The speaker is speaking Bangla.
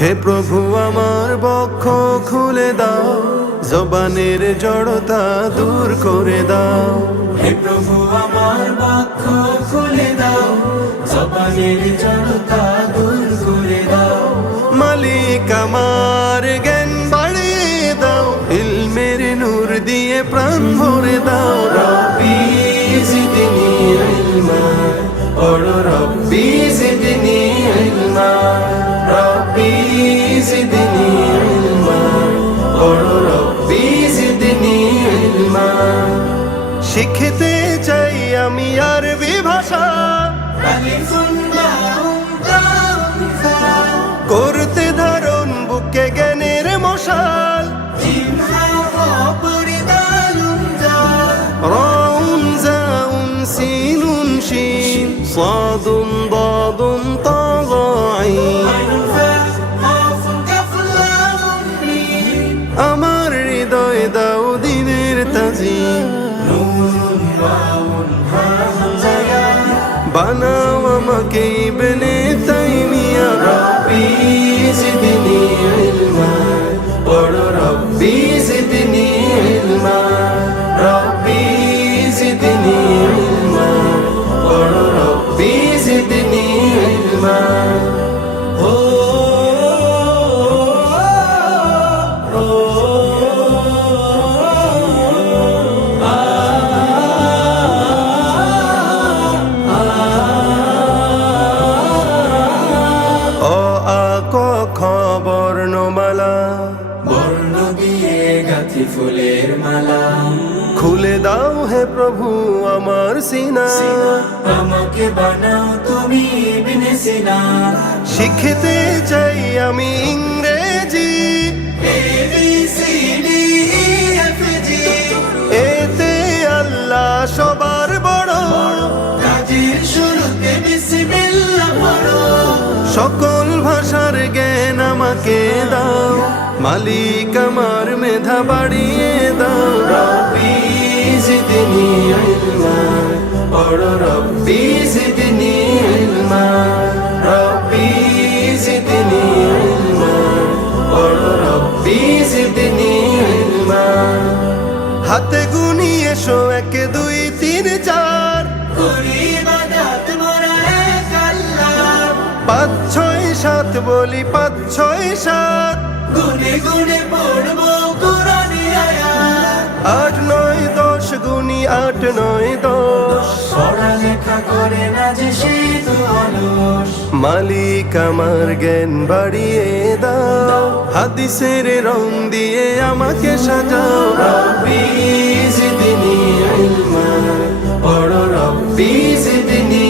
হে প্রভু আমার বক্ষ খুলে দাও, জবানের জড়তা দূর করে দাও। হে প্রভু আমার বক্ষ খুলে দাও, জবানের জড়তা দূর করে দাও। মালিক আমার জ্ঞান বাড়িয়ে দাও, ইলমের নূর দিয়ে প্রাণ ভরে দাও। রব্বি জিদনি ইলমা, পড়ো রব্বি জিদনি ইলমা। রব্বি জিদনি ইলমা, পড়ো রব্বি জিদনি ইলমা। শিখতে চাই আমি আরবি ভাষা, আলিফুন বাউন তাউন ফা, করতে ধারণ বুকে জ্ঞানের মশাল। জিম হা হা পড়ে দালুন জাল, রাউন জাউন সিনুন শিন, সাদুন দাদুন তা আইন। আইনুন ফা কাফুন কাফ লামুন মিম। আমার হৃদয় দাও দিনের তাজিম, নুন ওয়াউন হা হামজা ইয়া, বানাও আমাকে ইবনে তাইমিয়া। রব্বি জিদনি ইলমা, পড়ো রব্বি জিদনি ইলমা। রব্বি জিদনি ইলমা, পড়ো রব্বি জিদনি ইলমা। ও অ আ ক খ বর্ণমালা, বর্ণ দিয়ে গাঁথি ফুলের মালা। খুলে দাও হে প্রভু আমার সিনা। আমাকে বানাও তুমি ইবনে সিনা। শিখতে চাই আমি ইংরেজি, ABCD EFG, এতে আল্লাহ সবার বড়। কাজের শুরুতে বিসমিল্লাহ পড়ো। সকল ভাষার জ্ঞান আমাকে দাও, মালিক আমার মেধা বাড়িয়ে দাও। রব্বি জিদনি ইলমা, পড়ো রব্বি জিদনি ইলমা। রব্বি জিদনি ইলমা, পড়ো রব্বি জিদনি ইলমা। হাতে গুনি এসো 1 2 3 4, করি ইবাদত মোরা এক আল্লাহ। 5 6 7 বলি 5 6 7, গুনে গুনে পড়বো কুরআনি আয়াত। 8 9 10 গুনি 8 9 10। পড়ালেখা করে না যে সে তো অলস। মালিক আমার জ্ঞান বাড়িয়ে দাও, হাদিসের রং দিয়ে আমাকে সাজাও। রব্বি জিদনি ইলমা, পড়ো রব্বি জিদনি